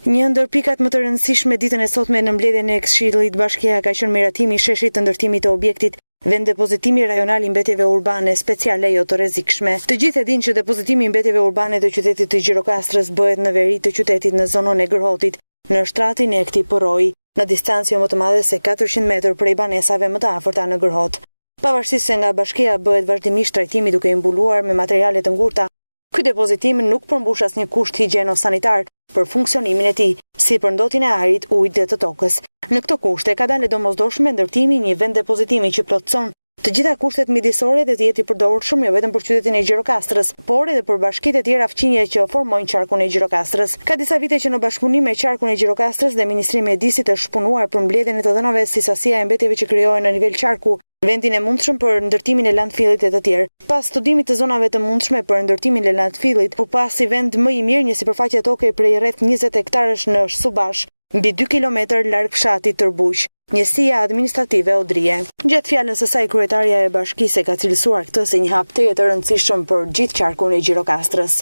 Një ndër pikat më të rëndësishme ditën e sotme në mbledhjen e Këshillit Bashkiake ka qenë miratimi i sheshit të ndërtimit të objektit vend depozitimi rajonal i mbetjeve urbane speciale jo të rrezikshme. Të gjithë e dinë që depozitimi i mbetjeve urbane të qytetit të Gjirokastrës bëhet në veri të qytetit në zonën e Gërhotit, në shtratin e këtij porroji, në distancë jo më të madhe se 400 metër prej banesave më të afërta në Gërhot. Pavarësisht se nga bashkia bëhet vazhdimisht trajtimi duke i mbuluar me materiale të ngurta, ky depozitim nuk përmbush asnjë kusht higjieno-sanitar për funksionimin e tij, si për ndotjen e ajrit, ujit dhe të tokës. Në këto kushte ka dalë domosdoshme ndërtimi i një vend depozitimi që plotëson të gjitha kushtet midisore dhe të jetë i përdorshëm jo vetëm për qytetin e Gjirokastrës, por edhe për bashkitë e tjera fqinje që formojnë qarkun e Gjirokastrës. Ka disa vite që në bashkëpunim me qarkun e Gjirokastrës dhe Ministri i Mjedisit është punuar për mbledhjen e të dhënave si sasia e mbetjeve që krijohen në nivel qarku, vendin e mundshëm për ndërtimin e landfillit e të tjerë. Pas studimit të zonave të mundshme për ndërtimin e landfillit, u pasi vend më i mirë një sipërfaqe toke prej rreth 20 hektarësh në Subash, mbi 2 kilometër larg fshatit Tërbuq, njësia administrative Odrie. Gjatë fjalës së saj, kryetaria e bashkisë ka cilësuar këtë si një hap të rëndësishëm për gjithë qarkun e Gjirokastrës.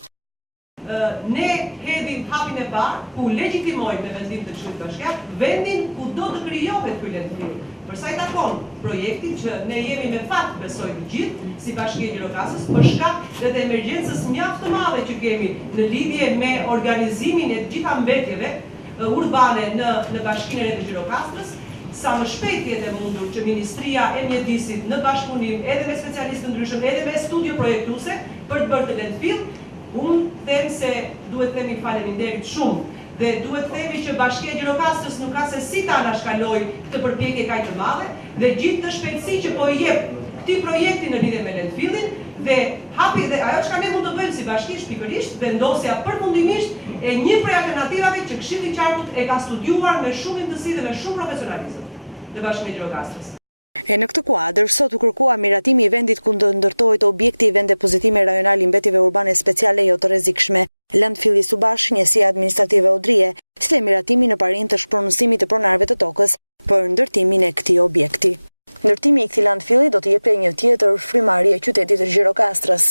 Ne hedhim hapin e parë ku legjitimojmë me vendim të Këshillit Bashkiak vendin ku do të krijohet ky landfill. Për sa i takon projektin që ne jemi me fat besoj të gjithë si Bashkia e Gjirokastrës për shkak të emergjencës mjaft të madhe që kemi në lidhje me organizimin e të gjitha mbetjeve urbane në Bashkinë e Re të Gjirokastrës, sa më shpejt jetë e mundur që Ministria e Mjedisit në bashkëpunim edhe me specialistë të ndryshëm, edhe me studio projektuese për të bërë të landfill, unë them se duhet themi faleminderit shumë. Dhe duhet themi që Bashkia e Gjirokastrës nuk ka se si ta anashkaloj këtë përpjekje kaq të madhe dhe gjithë të shpejtësi që po i jep këtij projekti në lidhje me landfillin dhe hapi dhe ajo çka ne mund të bëjmë si bashki pikërisht vendosja përfundimisht e një prej alternativave që Këshilli i Qarkut e ka studiuar me shumë intësi dhe me shumë profesionalizëm në Bashkinë e Gjirokastrës. E në këtë kuadër, sot u kërkua miratimi i vendit ku do ndërtohet objekti i vend depozitimi rajonal i mbetjeve urbane speciale jo të rrezikshme, landfilli Subash, njësia administrative Odrie, si dhe miratimi në parin të shpronësimit të pronarëve të tokës për ndërtimin e këtij objekti. Ndërtimi i këtij landfilli do të jepte një tjetër frymëri e qytetit të Gjirokastrës.